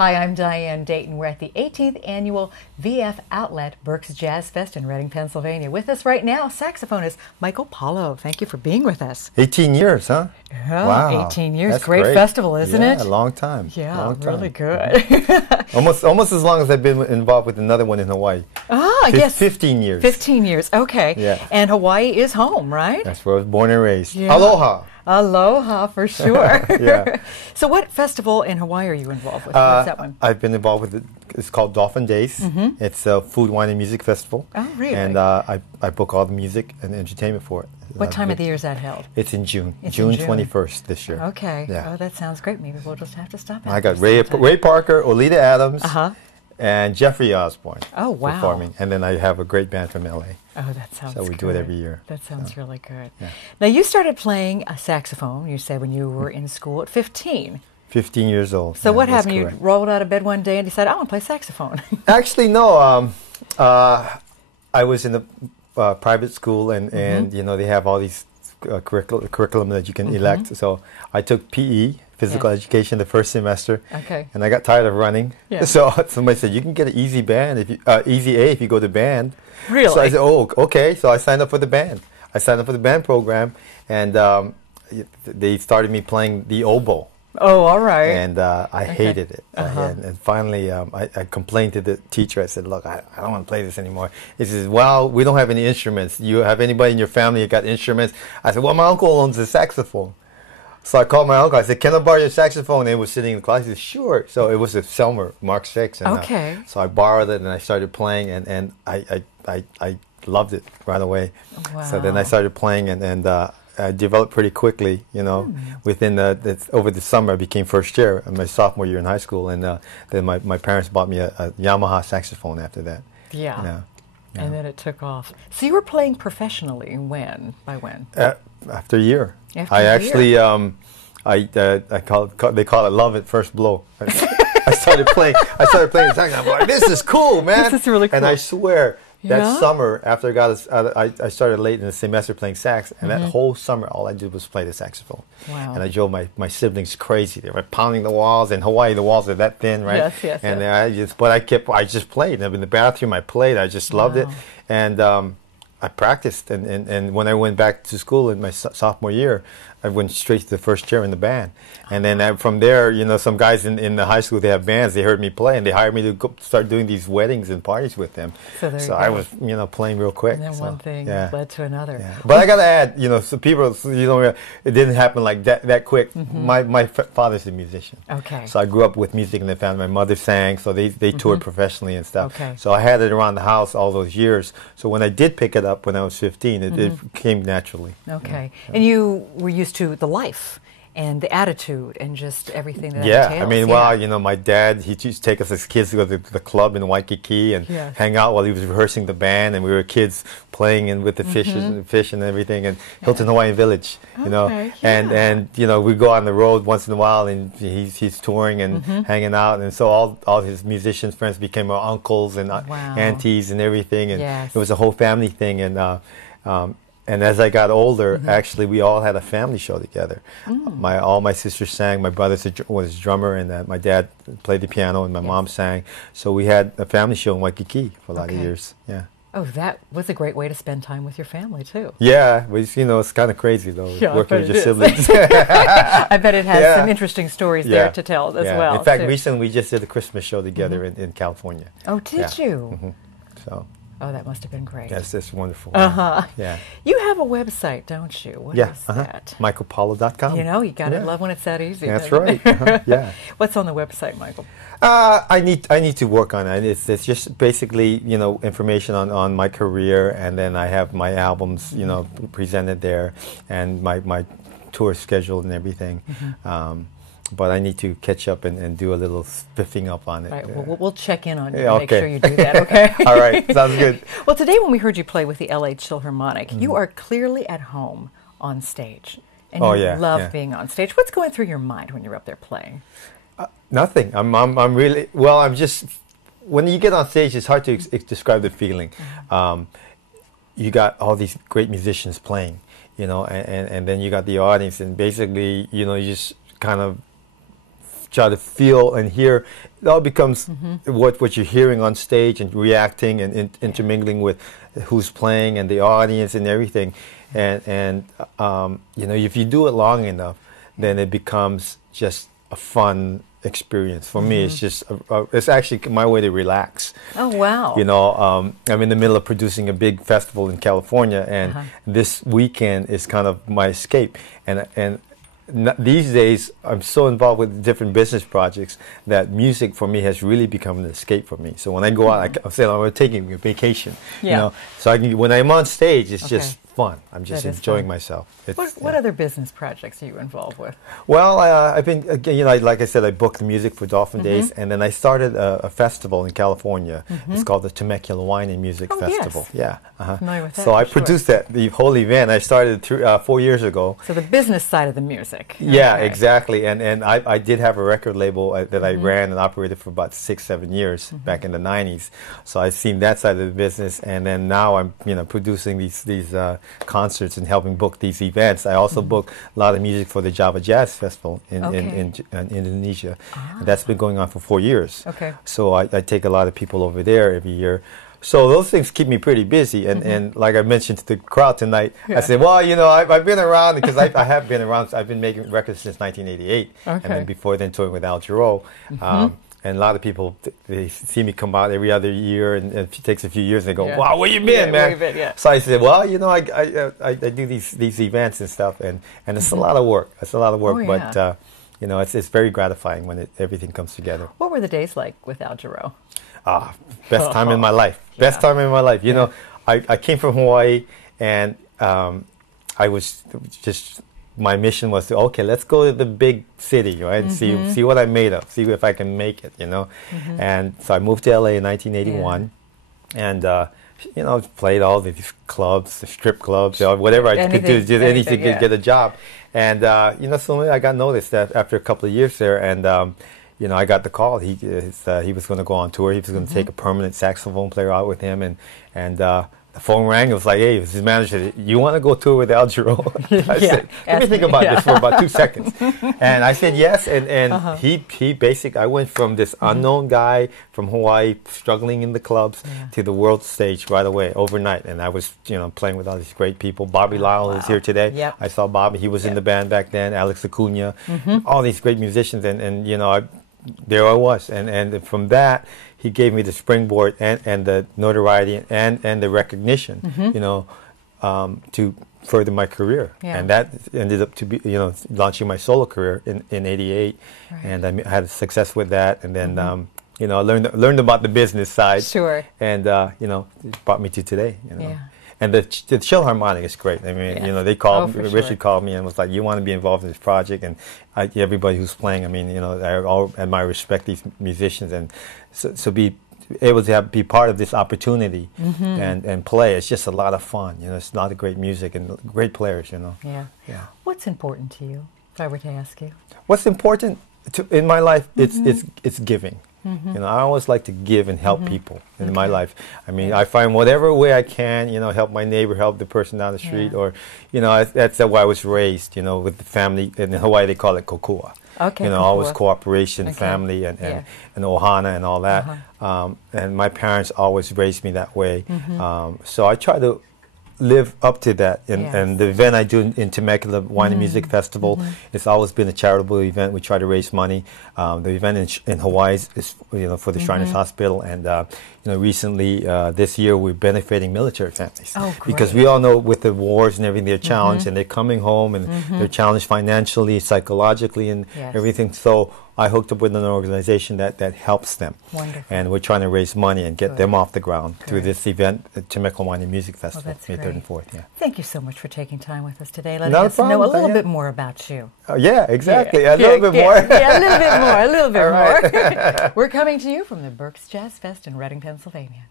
Hi, I'm Diane Dayton. We're at the 18th Annual VF Outlet Berks Jazz Fest in Reading, Pennsylvania. With us right now, saxophonist Michael Paulo. Thank you for being with us. 18 years, huh? Yeah, Wow. 18 years. That's great festival, isn't it? Yeah, a long time. Yeah, long time. really good. Almost as long as I've been involved with another one in Hawaii. Ah, yes. 15 years. 15 years, okay. Yeah. And Hawaii is home, right? That's where I was born and raised. Yeah. Aloha. Aloha, for sure. Yeah. So what festival in Hawaii are you involved with? What's that one? I've been involved with it. It's called Dolphin Days. Mm-hmm. It's a food, wine, and music festival. Oh, really? And I book all the music and entertainment for it. What time of the year is that held? It's in June. It's June in June. 21st this year. Okay. Yeah. Oh, that sounds great. Maybe we'll just have to stop I after got Ray Parker, Olita Adams, and Jeffrey Osborne Oh, wow. performing. And then I have a great band from LA. Oh, that sounds So we do it every year. That sounds really good. Yeah. Now, you started playing a saxophone, you said, when you were in school at 15. 15 years old. So Yeah, what that's happened? correct. You rolled out of bed one day and decided, I want to play saxophone. Actually, no. I was in a private school, and you know they have all these curriculum that you can elect. So I took PE, physical education, the first semester. Okay. And I got tired of running. Yeah. So somebody said you can get an easy band if you easy A if you go to band. Really? So I said, oh, okay. So I signed up for the band. I signed up for the band program, and they started me playing the oboe. Oh, all right. And I hated it. And finally, I complained to the teacher. I said, look, I don't want to play this anymore. He says, well, we don't have any instruments. You have anybody in your family that got instruments? I said, well, my uncle owns a saxophone. So I called my uncle. I said, can I borrow your saxophone? And he was sitting in the class. He said, sure. So it was a Selmer Mark 6. And, Okay. So I borrowed it, and I started playing, and I loved it right away. Wow. So then I started playing, and I developed pretty quickly, you know. Within over the summer, I became first year, my sophomore year in high school, and then my parents bought me a Yamaha saxophone after that. Yeah. Yeah. And then it took off. So you were playing professionally when? By when? After a year. After I a year. actually, they call it love at first blow. I started playing saxophone. I'm like, this is cool, man. This is really cool. And I swear, Yeah? that summer, after I started late in the semester playing sax, and that whole summer, all I did was play the saxophone. Wow. And I drove my siblings crazy. They were pounding the walls. In Hawaii, the walls are that thin, right? Yes, yes, And yes. I just played. In the bathroom, I played. I just loved it. Wow. And I practiced. And when I went back to school in my sophomore year, I went straight to the first chair in the band. And then from there, you know, some guys in the high school, they have bands. They heard me play, and they hired me to go start doing these weddings and parties with them. So I was, you know, playing real quick. And then so, one thing yeah. led to another. Yeah. But I got to add, you know, it didn't happen like that quick. My father's a musician. Okay. So I grew up with music in the family. My mother sang, so they toured professionally and stuff. Okay. So I had it around the house all those years. So when I did pick it up when I was 15, it came naturally. Okay. And you were used to the life and the attitude and just everything that Yeah, entails. I mean, well, you know, my dad, he used to take us as kids to go to the club in Waikiki and Yes. hang out while he was rehearsing the band, and we were kids playing and with the fishes and the fish and everything, and Hilton Hawaiian Village, you know, Okay, and you know, we go on the road once in a while, and he's touring and hanging out, and so all his musicians friends became our uncles and Wow. aunties and everything, and Yes. it was a whole family thing, and as I got older, actually, we all had a family show together. All my sisters sang. My brother was a drummer, and my dad played the piano, and my mom sang. So we had a family show in Waikiki for a lot of years. Yeah. Oh, that was a great way to spend time with your family, too. Yeah, but you know, it's kind of crazy though, Yeah, I working bet with your it is. siblings. I bet it has Yeah. some interesting stories Yeah. there to tell as Yeah. well. In fact, too. recently we just did a Christmas show together in California. Oh, did Yeah. you? So Oh, that must have been great. that's just wonderful. Uh-huh. Yeah. You have a website, don't you? What Yeah. is that? MichaelPaulo.com. You know, you got to Yeah. love when it's that easy. That's don't you? right. Yeah. What's on the website, Michael? I need to work on it. It's just basically, you know, information on my career, and then I have my albums, you know, presented there, and my tour schedule and everything. But I need to catch up and do a little spiffing up on it. Right, we'll check in on you Yeah, and make okay. sure you do that, okay? All right, sounds good. Well, today when we heard you play with the LA Chill Harmonic, you are clearly at home on stage. And Oh, you yeah, love yeah. being on stage. What's going through your mind when you're up there playing? Nothing. I'm really well. I'm just when you get on stage, it's hard to describe the feeling. You got all these great musicians playing, you know, and then you got the audience, and basically, you know, you just kind of try to feel and hear. It all becomes what you're hearing on stage and reacting and intermingling with who's playing and the audience and everything. And you know, if you do it long enough, then it becomes just a fun experience. For me, it's just it's actually my way to relax. Oh, wow. You know, I'm in the middle of producing a big festival in California, and this weekend is kind of my escape. And these days, I'm so involved with different business projects that music for me has really become an escape for me. So when I go out, I'm saying I'm taking a vacation. You know, so I can, when I'm on stage, it's just fun. I'm just enjoying myself. What other business projects are you involved with? Well, I've been, you know, like I said, I booked the music for Dolphin Days, and then I started a festival in California. It's called the Temecula Wine and Music Festival. Yes. Yeah. Familiar with that, so I produced the whole event. I started 4 years ago. So the business side of the music. Yeah, exactly. And I did have a record label that I ran and operated for about 6-7 years back in the 90s. So I've seen that side of the business, and then now I'm, you know, producing these concerts and helping book these events. I also book a lot of music for the Java Jazz Festival in Indonesia. And that's been going on for 4 years. So I take a lot of people over there every year. So those things keep me pretty busy. And like I mentioned to the crowd tonight, I said, well, you know, I've been around because I have been around. I've been making records since 1988. And then before then touring with Jarreau. And a lot of people, they see me come out every other year, and it takes a few years, and they go, wow, where you been, man? So I said, well, you know, I do these events and stuff, and it's a lot of work. It's a lot of work, but, you know, it's very gratifying when everything comes together. What were the days like with Jarreau? Best time in my life. Best time in my life. You know, I came from Hawaii, and I was just... My mission was to, okay, let's go to the big city, right, and see what I'm made of, see if I can make it, you know. And so I moved to LA in 1981, and you know, played all these clubs, the strip clubs, you know, whatever I could do, did anything to get a job. And you know, so I got noticed that after a couple of years there, and you know, I got the call. He was going to go on tour. He was going to take a permanent saxophone player out with him, and the phone rang. It was like, hey, it was his manager. You want to go tour with Jarreau? I said, let me think about this for about 2 seconds. And I said yes. And he basically, I went from this unknown guy from Hawaii, struggling in the clubs, to the world stage right away, overnight. And I was, you know, playing with all these great people. Bobby Lyle is here today. I saw Bobby. He was in the band back then. Alex Acuna, all these great musicians. And you know, there I was. And from that, he gave me the springboard and the notoriety and the recognition, you know, to further my career. And that ended up to be, you know, launching my solo career in '88. And I had success with that. And then, you know, I learned about the business side. And, you know, it brought me to today, you know. And the Chill Harmonic is great. I mean, you know, they called, Richard called me and was like, you want to be involved in this project? And everybody who's playing, I mean, you know, I all admire, respect these musicians. And so be able to be part of this opportunity and play, it's just a lot of fun. You know, it's a lot of great music and great players, you know. What's important to you, if I were to ask you? What's important in my life, it's giving. You know, I always like to give and help people in my life. I mean, I find whatever way I can, you know, help my neighbor, help the person down the street, or, you know, that's the way I was raised, you know, with the family. In Hawaii, they call it kokua. You know, always cooperation, family, and ohana and all that. And my parents always raised me that way. So I try to live up to that. And the event I do in Temecula Wine and Music Festival, it's always been a charitable event. We try to raise money. The event in Hawaii is, you know, for the Shriners Hospital, and you know, recently this year we're benefiting military families because we all know with the wars and everything, they're challenged and they're coming home and they're challenged financially, psychologically, and everything. So I hooked up with an organization that helps them. And we're trying to raise money and get them off the ground through this event, the Temecula Wine and Music Festival, May 3rd and 4th. Thank you so much for taking time with us today, letting us know a little bit more about you. Yeah, exactly. A little bit more. Yeah, a little bit more, a little bit more. We're coming to you from the Berks Jazz Fest in Reading, Pennsylvania.